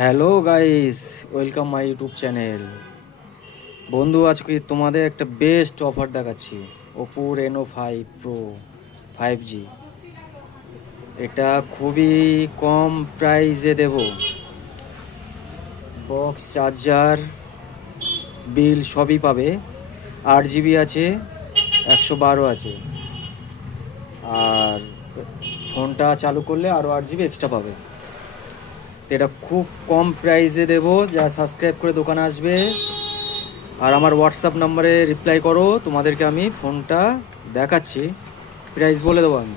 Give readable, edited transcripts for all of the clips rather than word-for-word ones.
Hello guys, welcome my YouTube channel. বন্ধু, আজকে তোমাদের একটা বেস্ট অফার দেখাচ্ছি। Oppo Reno 5 Pro 5G। এটা খুবই কম প্রাইসে দেব। বক্স, চার্জার, বিল সবই পাবে। 8 GB আছে, 112 আছে। আর ফোনটা চালু করলে আরও 8 GB এক্সট্রা পাবে। তো এটা খুব কম প্রাইসে দেবো। যা সাবস্ক্রাইব করে দোকানে আসবে আর আমার হোয়াটসঅ্যাপ নাম্বারে রিপ্লাই করো, তোমাদেরকে আমি ফোনটা দেখাচ্ছি, প্রাইস বলে দেবো আমি।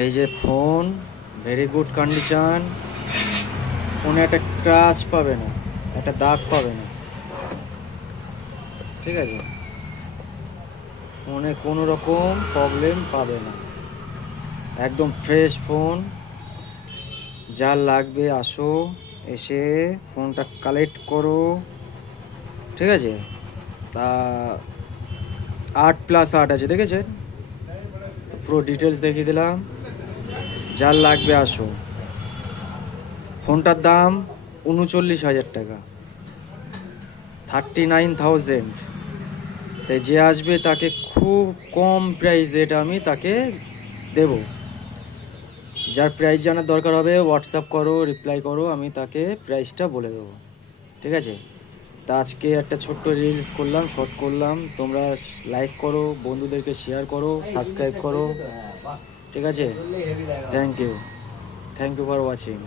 এই যে ফোন, ভেরি গুড কন্ডিশন। ফোনে একটা ক্রাচ পাবে না, একটা দাগ পাবে না, ঠিক আছে? ফোনে কোনো রকম প্রবলেম পাবে না, একদম ফ্রেশ ফোন। যার লাগবে আসো, এসে ফোনটা কালেক্ট করো, ঠিক আছে? তা 8+8 আছে, দেখেছেন? পুরো ডিটেলস দেখিয়ে দিলাম। যার লাগবে আসো। ফোনটার দাম 39,000 টাকা, 39,000। তাই যে আসবে তাকে খুব কম প্রাইসে এটা আমি তাকে দেব। যার প্রাইস জানার দরকার হবে হোয়াটসঅ্যাপ করো, রিপ্লাই করো, আমি তাকে প্রাইসটা বলে দেবো, ঠিক আছে? তা আজকে একটা ছোট্ট রিলস করলাম, শর্ট করলাম। তোমরা লাইক করো, বন্ধুদেরকে শেয়ার করো, সাবস্ক্রাইব করো, ঠিক আছে? Thank you for watching.